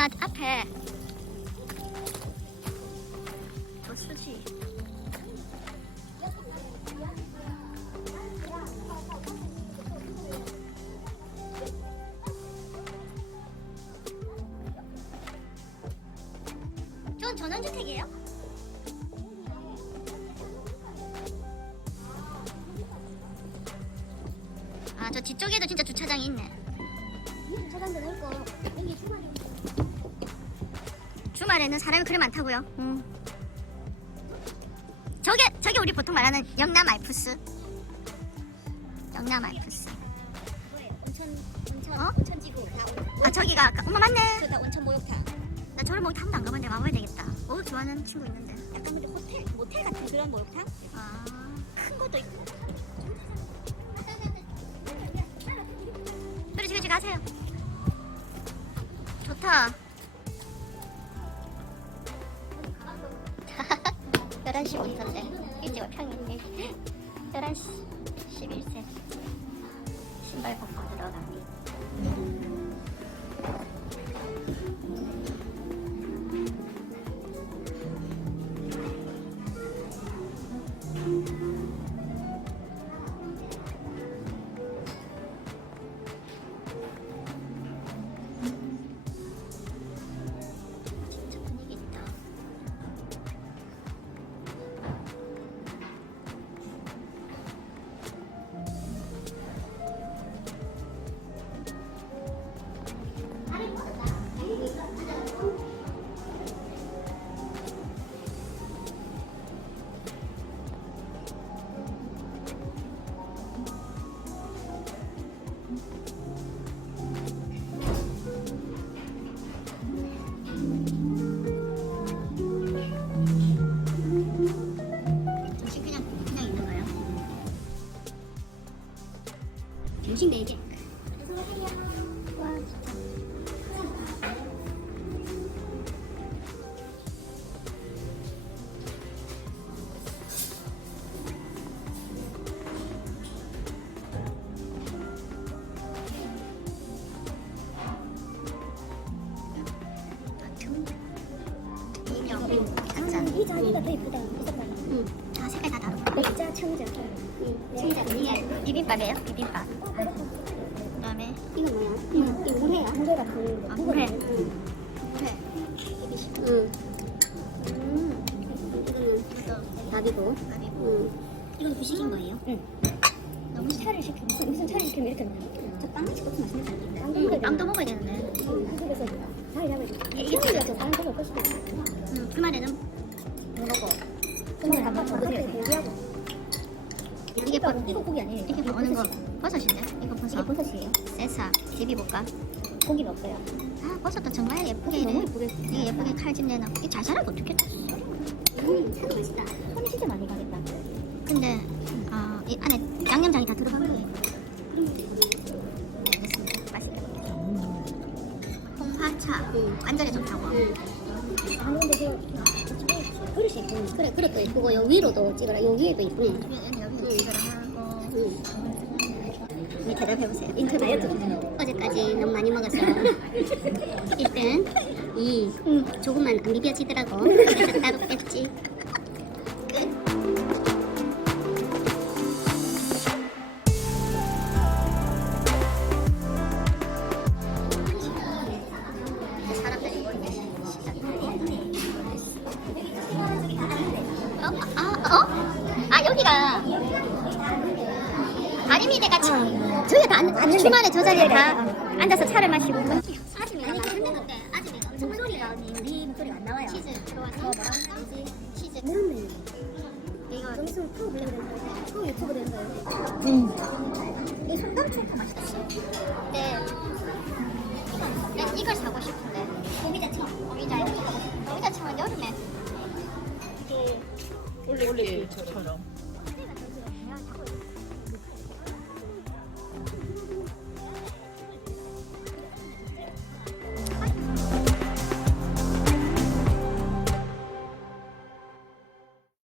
아 앞에. 저 수지. 전 전원주택이에요? 아 저 뒤쪽에도 진짜 주차장이 있네. 차단도 넓고 여기 주말에 주말에는 사람이 그리 많다고요. 음. 저게 저게 우리 보통 말하는 영남 알프스. 영남 알프스. 온천 온천 어? 온천지구 아 저기가 아까 엄마 맞네. 저다 온천 목욕탕. 나 저를 목욕 한 번도 안 가봤는데 와봐야 되겠다. 목욕 좋아하는 친구 있는데. 약간 근데 호텔 모텔 같은 그런 목욕탕? 아 큰 것도 있고. 그래 지금 지금 가세요. 좋다. 11시 5분인데 일찍 와 평일에 11시 11세. 신발 벗고 들어가기. 진 64개. 이 자리가 더 예쁘다. 비빔밥이에요? 비빔밥. 물회 같은 거. 아. 응. 그래 응. 음. 이거는 밥이고. 밥이고 응. 이건 부식인 거예요? 응. 너무 차를 시키면 무슨 차를 시키면 이렇게 먹는 저 빵을 시켜서 맛있는 사람인데. 응, 빵도 먹어야 되는데 응. 그래서 자리 잡아야 돼. 이게 저 다른 없을 수도 있어. 음, 주말에는 모르고. 근데 아까 저 끝에 대기하고. 이게 버, 이거 고기 아니에요? 이게 뭐거 버섯인데 이거 버섯 이게 버섯이에요? 세사 비비볼까 고기가 없어요. 아 버섯도 정말 예쁘게 너무 예쁘게. 이게 예쁘게 칼집 이게 잘 살아도 어떻게 음, 차도 맛있다. 손이 진짜 많이 가겠다. 근데 어, 이 안에 양념장이 다 들어간 거예요 알겠습니다 맛있게 먹겠습니다 홍화차 응. 관절에 좋다고 아 근데 그 그릇이 예쁘네. 그래 그릇도 예쁘고 여 위로도 찍어라. 여 위에도 예쁘네. 여기 여기 찍으라 하고 응. 네, 대답해보세요. 인터 다이어트. 어제까지 너무 많이 먹어서 1등 2 조금만 안 비벼지더라고 그래서 따로 뺐지. 어? 아, 어? 아 여기가 다리미대가 참 저희가 다 앉, 앉, 주말에 저 자리에 다 앉아서 차를 마시고. 건데 아지미가 엄청 목소리가 우리 목소리가 안 나와요. 치즈 뭐지? 치즈. 모르네. 이거 점수 프로 거예요. 프로 유튜브 되는 거예요 음. 이 손담 초코 맛있다 네. 난 이걸 사고 싶은데. 고기자청 오미자 오미자청은 여름에. 이게 올리브처럼